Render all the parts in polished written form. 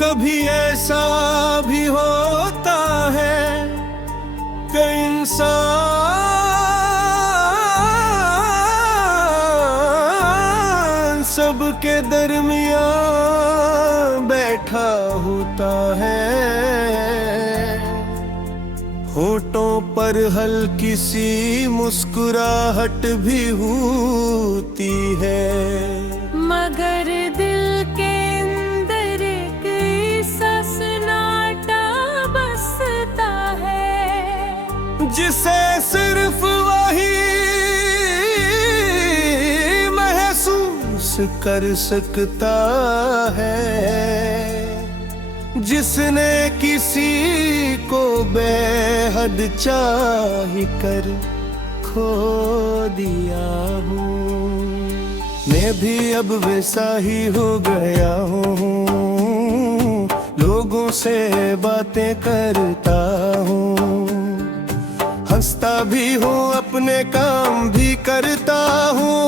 कभी ऐसा भी होता है कि इंसान सबके दरमियान बैठा होता है। होठों पर हल्की सी मुस्कुराहट भी होती है, मगर दिल के अंदर एक सन्नाटा बसता है, जिसे सिर्फ वही महसूस कर सकता है जिसने किसी को बेहद चाह कर खो दिया हूँ। मैं भी अब वैसा ही हो गया हूँ, लोगों से बातें करता हूँ, हंसता भी हूँ, अपने काम भी करता हूँ।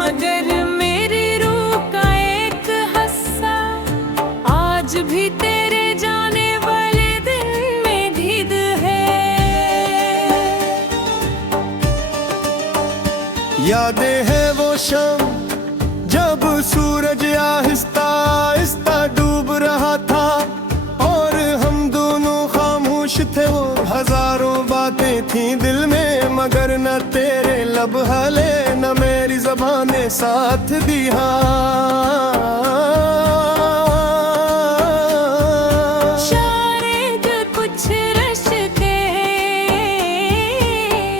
मगर मेरी रूह का एक हिस्सा आज भी तेरे जाने वाले दिन में दीद है। यादें हैं वो शाम जब सूरज आहिस्ता आहिस्ता डूब रहा था और हम दोनों खामोश थे। वो हजारों बातें थी दिल में, मगर न तेरे लब हले न मेरी ज़बानें साथ दिया। शायद कुछ रिश्ते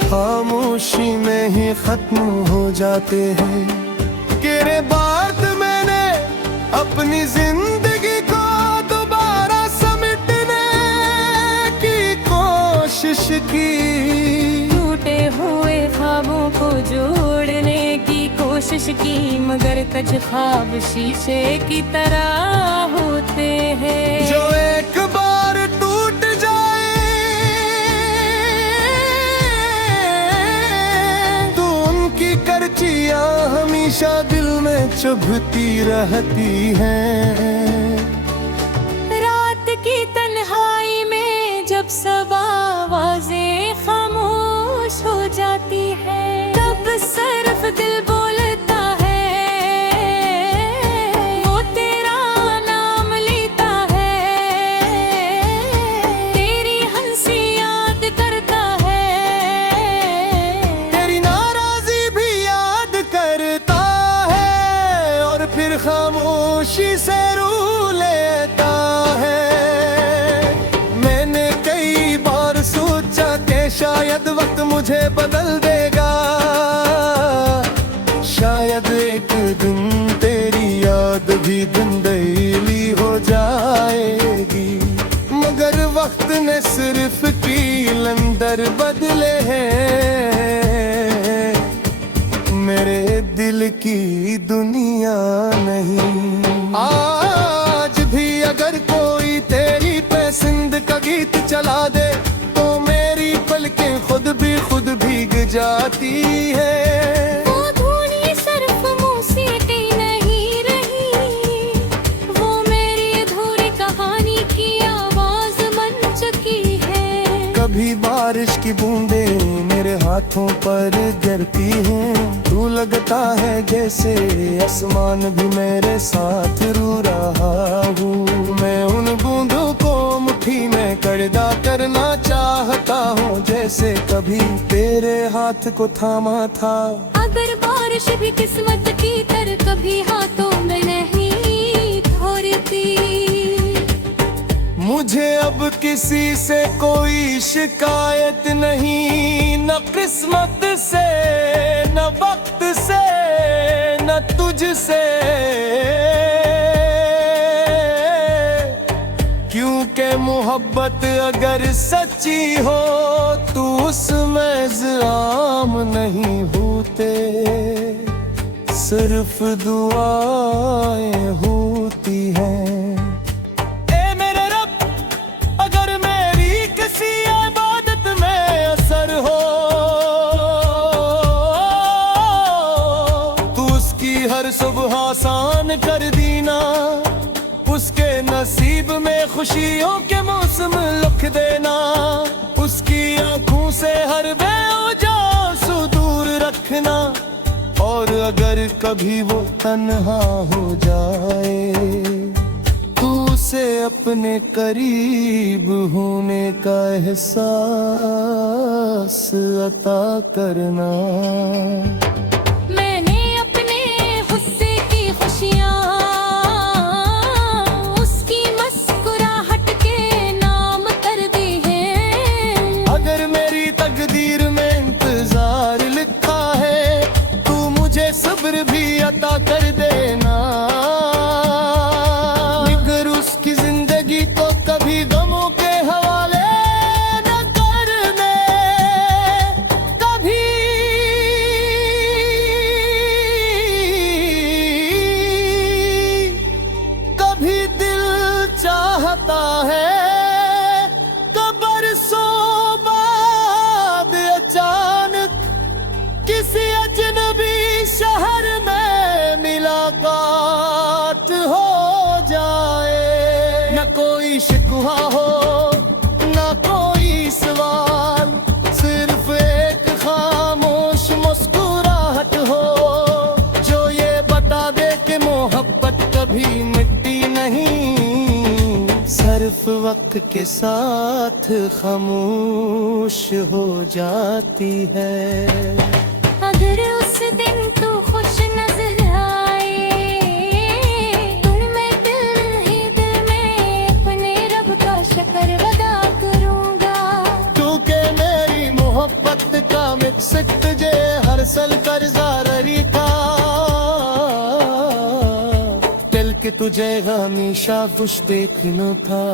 खामोशी में ही खत्म हो जाते हैं। तेरे बाद मैंने अपनी जिंदगी को दोबारा समेटने की कोशिश की, टूटे हुए ख्वाबों को जोड़ने की कोशिश की, मगर कच ख्वाब शीशे की तरह होते हैं जो एक बार टूट जाए तो उनकी करचियां हमेशा दिल में चुभती रहती हैं। रात की तन्हाई में जब सब आवाजें खामोश हो जाती है, तब सिर्फ दिल बोलता है, वो तेरा नाम लेता है, तेरी हंसी याद करता है, तेरी नाराजी भी याद करता है और फिर खामोशी से रूह लेता है। मैंने कई बार सोचा कि शायद वक्त मुझे बदल देगा, शायद एक दिन तेरी याद भी धुंधली हो जाएगी, मगर वक्त ने सिर्फ कीलंदर बदले हैं, मेरे दिल की दुनिया नहीं। आज भी अगर कोई तेरी पसंद का गीत चला दे तो मेरी पलकें खुद भीग जाती है। वो धुनी सिर्फ मौसीकी नहीं रही, वो मेरी अधूरी कहानी की आवाज बन चुकी है। कभी बारिश की बूंदें मेरे हाथों पर गिरती हैं, तू लगता है जैसे आसमान भी मेरे साथ रो रहा हूँ। मैं उन बूंदों को मुट्ठी में कड़ा करना चाहता हूँ, जैसे कभी तेरे हाथ को थामा था। अगर बारिश भी किस्मत की तरह कभी हाथों में नहीं थोरती, मुझे अब किसी से कोई शिकायत नहीं, न किस्मत से न वक्त से न तुझसे, क्योंकि मोहब्बत अगर सच्ची हो तो उसमें इल्जाम नहीं होते, सिर्फ दुआएं होती हैं। सुबह आसान कर दीना, उसके खुशियों के मौसम लिख देना, उसकी आंखों से हर बेवजह दूर रखना। और अगर कभी वो तन्हा हो जाए तो उसे अपने करीब होने का एहसास अता करना। मैंने अपने गुस्से की खुशियाँ उसकी मुस्कुराहट के नाम कर दी हैं। अगर मेरी तकदीर में इंतजार लिखा है तू मुझे सब्र भी अता कर देना। मगर उसकी जिंदगी को कभी गमों के हवाले न करने, कभी कभी दिल चाहता है बरसों बाद अचानक किसी अजनबी शहर में मुलाकात हो जाए। न कोई शिकवा हो न कोई सवाल, सिर्फ एक खामोश मुस्कुराहट हो जो ये बता दे कि मोहब्बत कभी मिटती नहीं, सिर्फ वक्त के साथ खामोश हो जाती है। अगर उस दिन तू खुश नजर आए तो मैं दिल ही दिल में अपने रब का शुक्र अदा करूँगा। क्योंकि मेरी मोहब्बत का मिक्सक तुझे हर सल कर्जारी का, दिल के तुझे हमेशा खुश देखना था।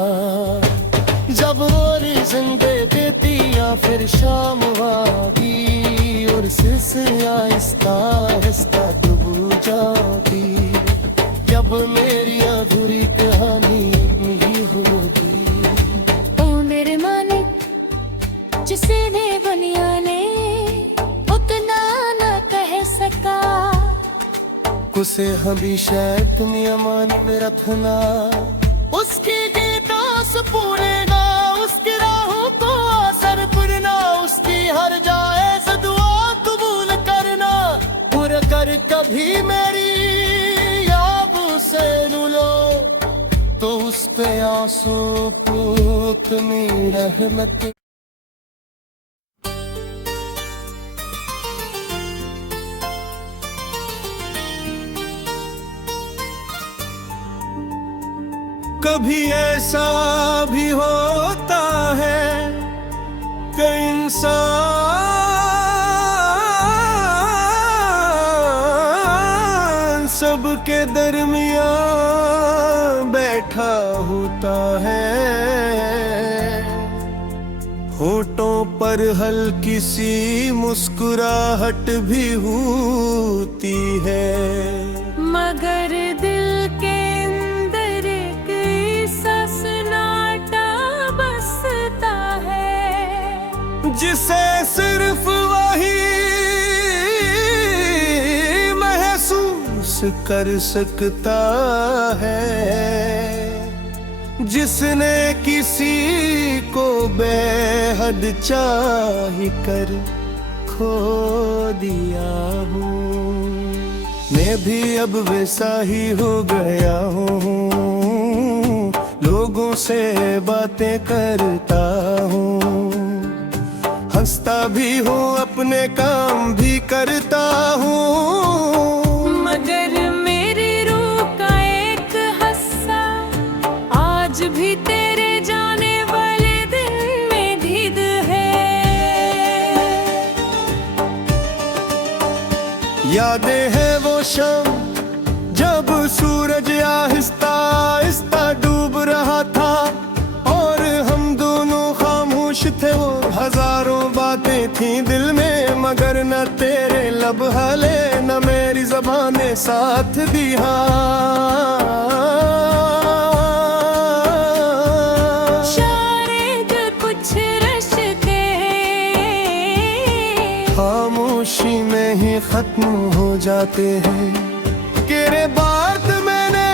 जब रोरी जिंदे देती या फिर शाम वादी और से आहिस्ता आहिस्ता डूब जाती, जब मेरी अधूरी कहानी नहीं होती। ओ मेरे मालिक जिसने दुनिया ने उतना न कह सका, उसे हमेशा तुम अमान में रखना। उसकी गीतों से पूरेगा, उसकी राहों को असर पुरना, उसकी हर जायज़ दुआ कबूल करना। पूरा कर कभी मेरी याद से रुलो तो उस पे आंसू पूतनी रहमत। कभी ऐसा भी होता है कि इंसान सबके दरमियान बैठा होता है, होठों पर हल्की सी मुस्कुराहट भी होती है, मगर दिल के अंदर एक सन्नाटा बसता है जिसे सिर्फ वही महसूस कर सकता है जिसने किसी को बेहद चाह कर खो दिया हूँ। मैं भी अब वैसा ही हो गया हूँ, लोगों से बातें करता हूँ, हंसता भी हूँ, अपने काम भी करता हूँ। मगर मेरी रूह का एक हिस्सा आज भी तेरे जाने वाले दिन में दीद है। यादें हैं वो शाम जब सूरज आहिस्ता आहिस्ता डूब रहा था और हम दोनों खामोश थे। वो हजारों बातें थी दिल में मगर न तेरे लब हले न मेरी ज़बानें साथ दिया। शायद कुछ रिश्ते खामोशी में ही खत्म हो जाते हैं। तेरे बाद मैंने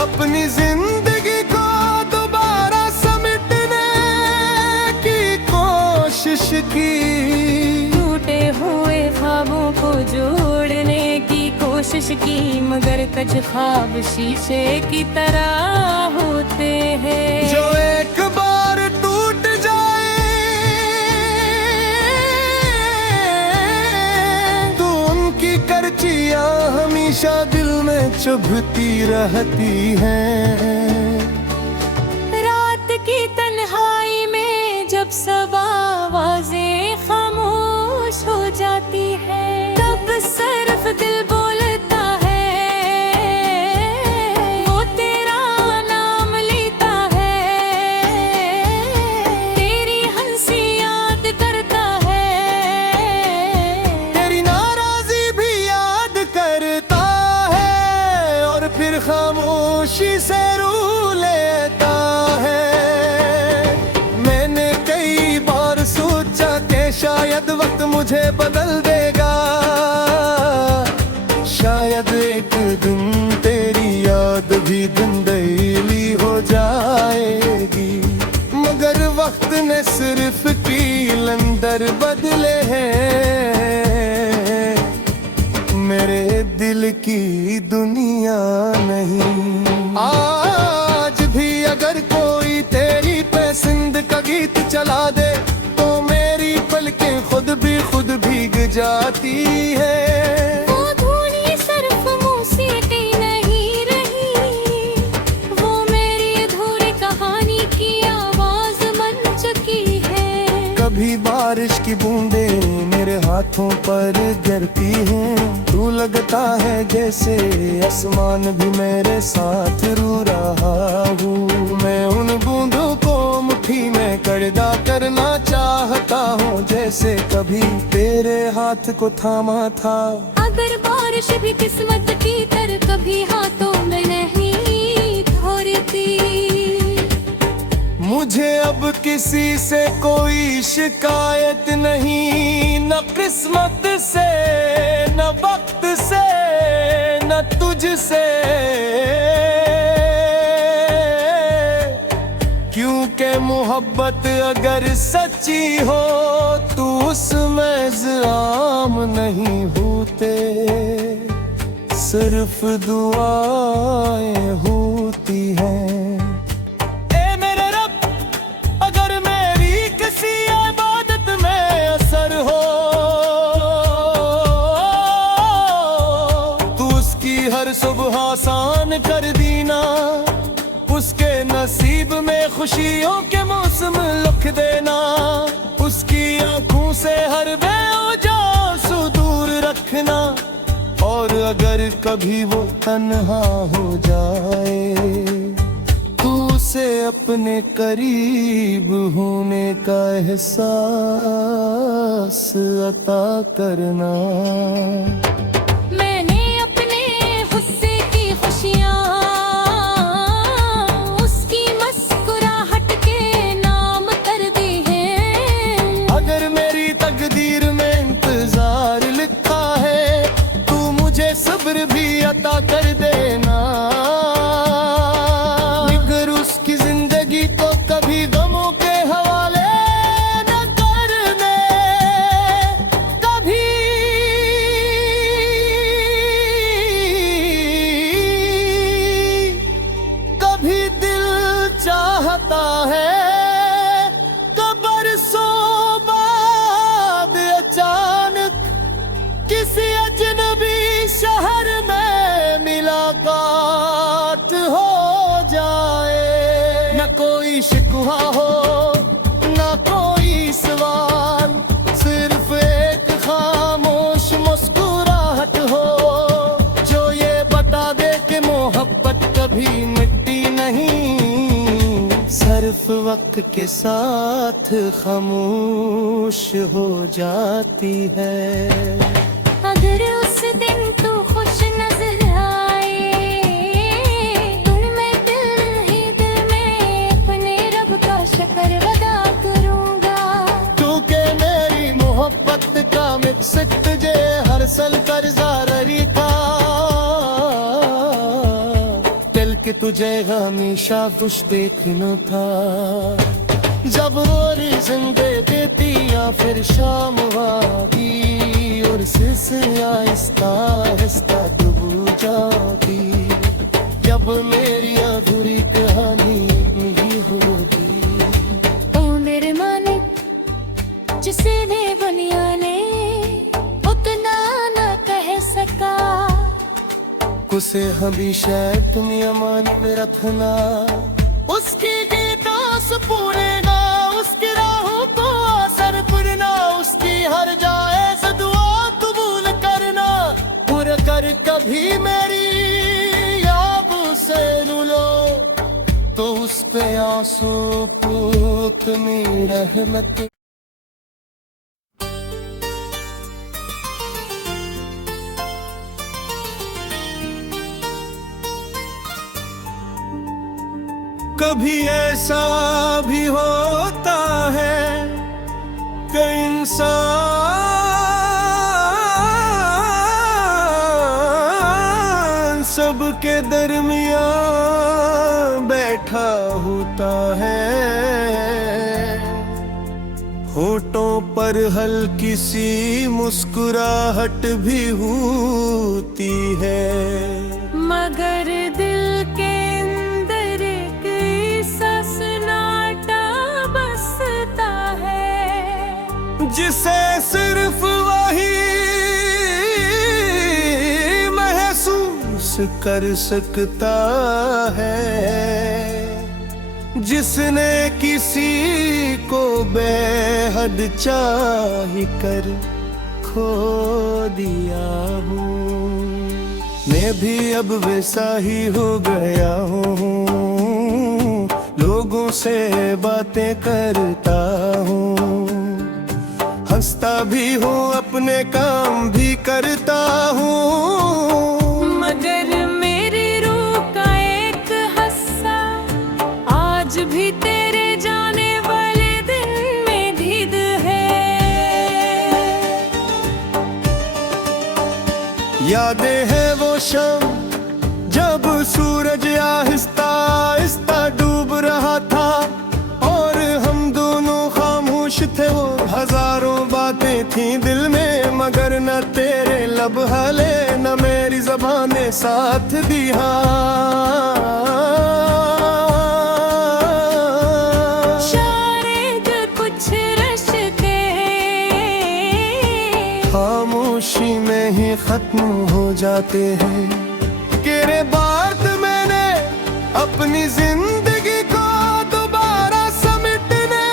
अपनी जिंदगी को दोबारा की। टूटे हुए ख्वाबों को जोड़ने की कोशिश की, मगर कच ख्वाब शीशे की तरह होते हैं जो एक बार टूट जाए तो उनकी करचियां हमेशा दिल में चुभती रहती हैं। रात की तन्हाई में जब सब आवाजें खामोश हो जाती है, तब सिर्फ दिल बोलता है, वो तेरा नाम लेता है, तेरी हंसी याद करता है, तेरी नाराजी भी याद करता है, और फिर खामोशी से रूह लेता है। मैंने कई बार सोचा कि शायद वक्त मुझे बदल देगा, शायद एक दिन तेरी याद भी धुंधली हो जाएगी, मगर वक्त ने सिर्फ कीलंदर बदले हैं, मेरे दिल की दुनिया नहीं। आज भी अगर कोई तेरी पसंद का गीत चला दे तो मेरी पलकें खुद भीग जाती है। वो धुनी सिर्फ मौसीकी नहीं रही, वो मेरी अधूरी कहानी की आवाज बन चुकी है। कभी बारिश की बूंदें मेरे हाथों पर गिरती हैं, तू लगता है जैसे आसमान भी मेरे साथ रो रहा हूँ। मैं उन बूंदों को मुट्ठी में कड़ा करना चाहता हूँ, जैसे कभी तेरे हाथ को थामा था। अगर बारिश भी किस्मत की तर कभी हाथों में नहीं थोरती, मुझे अब किसी से कोई शिकायत नहीं, न किस्मत से, न वक्त से, न तुझसे, क्योंकि मोहब्बत अगर सच्ची हो तो उसमें इल्जाम नहीं होते, सिर्फ दुआएं होती हैं। हर सुबह आसान कर दीना, उसके नसीब में खुशियों के मौसम लिख देना, उसकी आंखों से हर बेवजह दूर रखना, और अगर कभी वो तन्हा हो जाए तो उसे अपने करीब होने का एहसास अता करना। उसकी मुस्कुराहट के नाम कर दी है। अगर मेरी तकदीर में इंतजार लिखा है तू मुझे सब्र भी अता कर देना, मगर उसकी जिंदगी तो कभी गमों के हवाले न करने, कभी दिल चाहता है बरसों बाद अचानक किसी अजनबी शहर में मुलाकात हो जाए। न कोई शिकवा हो न कोई सवाल, सिर्फ एक खामोश मुस्कुराहट हो जो ये बता दे कि मोहब्बत कभी मिटती नहीं, सिर्फ वक्त के साथ खामोश हो जाती है। अगर उस दिन तू खुश नजर आए तो मैं दिल ही दिल में अपने रब का शुक्र अदा करूंगा, क्योंकि मेरी मोहब्बत का मिक्सक तुझे हर सल कर्जा रही था, कि तुझे हमेशा खुश देखना था। जब वो जिंदे देती या फिर शाम वागी और से आहिस्ता आहिस्ता डूब जाती जब मेरी अधूरी कहानी नहीं होती। ओ मेरे मालिक जिसने दुनिया ने उतना न कह सका, उसे हमेशा तुम अमान में रखना, उसकी गीतास पूरेगा, उसकी राहों को असर पुरना, उसकी हर जायज़ दुआ कबूल करना, पूरा कर कभी मेरी याद से रुलो तो उस पे आंसू पूतनी रहमत। कभी ऐसा भी होता है कि इंसान सबके दरमियान बैठा होता है, होठों पर हल्की सी मुस्कुराहट भी होती है, मगर दिल के अंदर एक सन्नाटा बसता है, जिसे सिर्फ वही महसूस कर सकता है जिसने किसी को बेहद चाह कर खो दिया हूँ। मैं भी अब वैसा ही हो गया हूँ, लोगों से बातें करता हूँ, हंसता भी हूँ, अपने काम भी करता हूँ, मगर मेरी रूह का एक हिस्सा आज भी तेरे जाने वाले दिन में दीद है। यादें हैं वो शाम जब सूरज आहिस्ता आहिस्ता डूब रहा था और हम दोनों खामोश थे, वो हजारों बातें थी दिल में मगर न तेरे लब हले न मेरी ज़बानें साथ दिया। शायद कुछ रिश्ते खामोशी में ही खत्म हो जाते हैं, तेरे बाद मैंने अपनी जिंदगी को दोबारा समेटने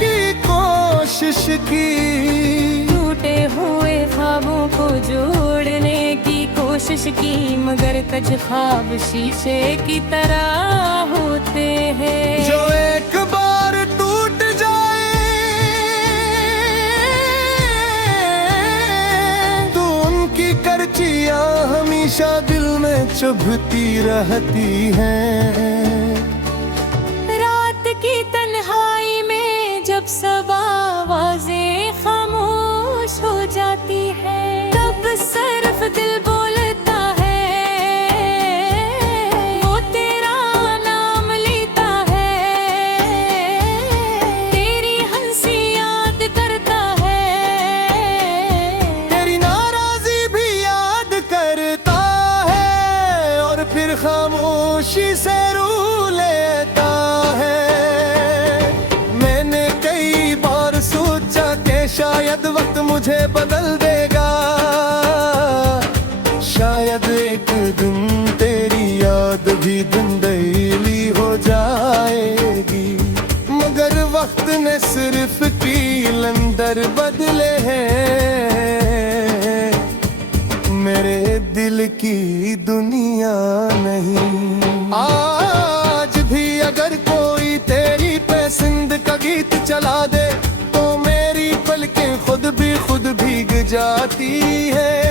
की कोशिश की, टूटे हुए ख्वाबों को जोड़ने की कोशिश की, मगर कच ख्वाब शीशे की तरह होते हैं जो एक बार टूट जाए तो उनकी करचियां हमेशा दिल में चुभती रहती हैं। रात की तन्हाई में जब सब आवाजें खामोश हो जाती है, तब सिर्फ दिल बोलता है, वो तेरा नाम लेता है, तेरी हंसी याद करता है, तेरी नाराजी भी याद करता है और फिर खामोशी से रू लेता है। मैंने कई बार सोचा कि शायद वक्त मुझे बदल देगा, शायद एक दिन तेरी याद भी धुंधली हो जाएगी, मगर वक्त ने सिर्फ कीलंदर बदले हैं, मेरे दिल की दुनिया नहीं। आज भी अगर कोई तेरी पसंद का गीत चला दे तो मेरी पलकें खुद भी भीग जाती है।